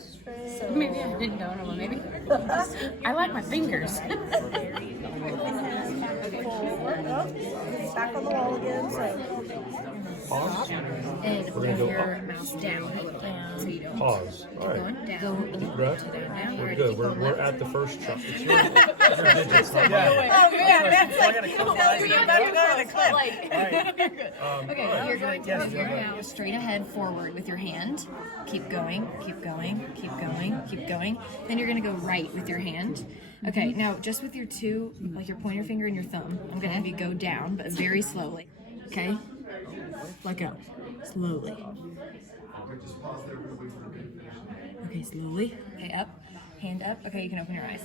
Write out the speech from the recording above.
straight. Maybe I didn't know. No, maybe. I like my fingers. Forward, up, back on the wall again. So Pause. And We're gonna go your up. mouse down a little bit, so you don't Pause. All right. going down. Deep breath. Down. We're good. We're at the first chart. It's your digits. oh man, that's like we're about to go to the clip. Okay, you're going to go straight ahead forward with your hand. Keep going, keep going, keep going, keep going. Then you're going to go right with your hand. Okay, now just with your two, like your pointer finger and your thumb, I'm going to have you go down, but very slowly. Okay? Let go. Slowly. Okay, slowly. Okay, up. Hand up. Okay, you can open your eyes.